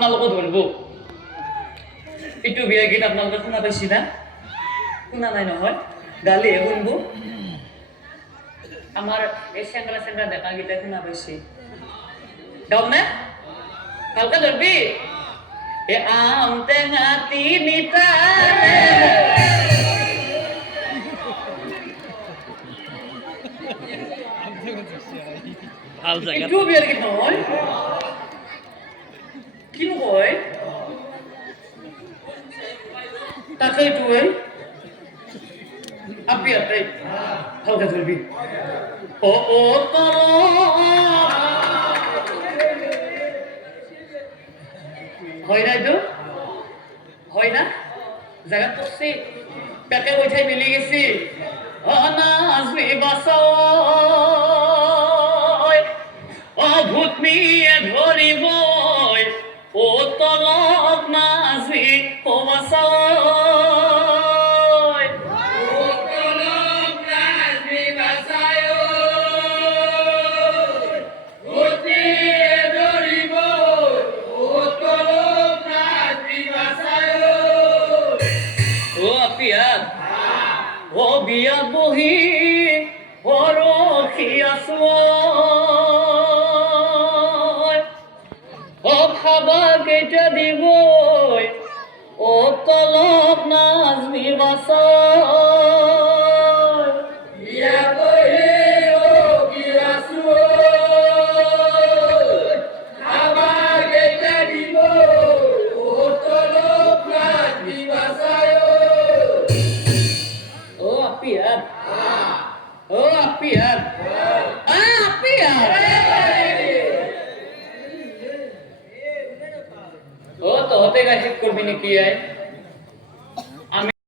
আপোনালোকো ধৰিব এইটো বিয়া গীত আপোনালোকে শুনা পাইছি না শুনা নাই নহয় গালিহে শুনব আমাৰ এই চেংৰা চেংৰা ডেকা গীতে শুনা পাইছি গাও নে ভালকে ধৰবি এ আম টেঙা তিনিটা ভাল জায়গা একটু বিয়ার কি নয় কি নয় তাকে একটু হয় আপনি আপনি হালকা ধরবি ও ও তো হয় না তো হয় না জায়গা পড়ছি পেটে বৈঠাই মিলি গেছি নাচবি বাসাও ভূত নিয়ে ধরিব ও তলক নাচবি ও বাসাও ও বিয়া বহি ও রখি আছো ও খাবা কেটে দিব ও তলব নাচবি বাসা বিয়া বহি রখি আছো খাবা কেটে দিব ও তলব নাচবি বাসা Apian. Oh, apian. Apian. Oh, तो होते का हिट कर भी नहीं किया है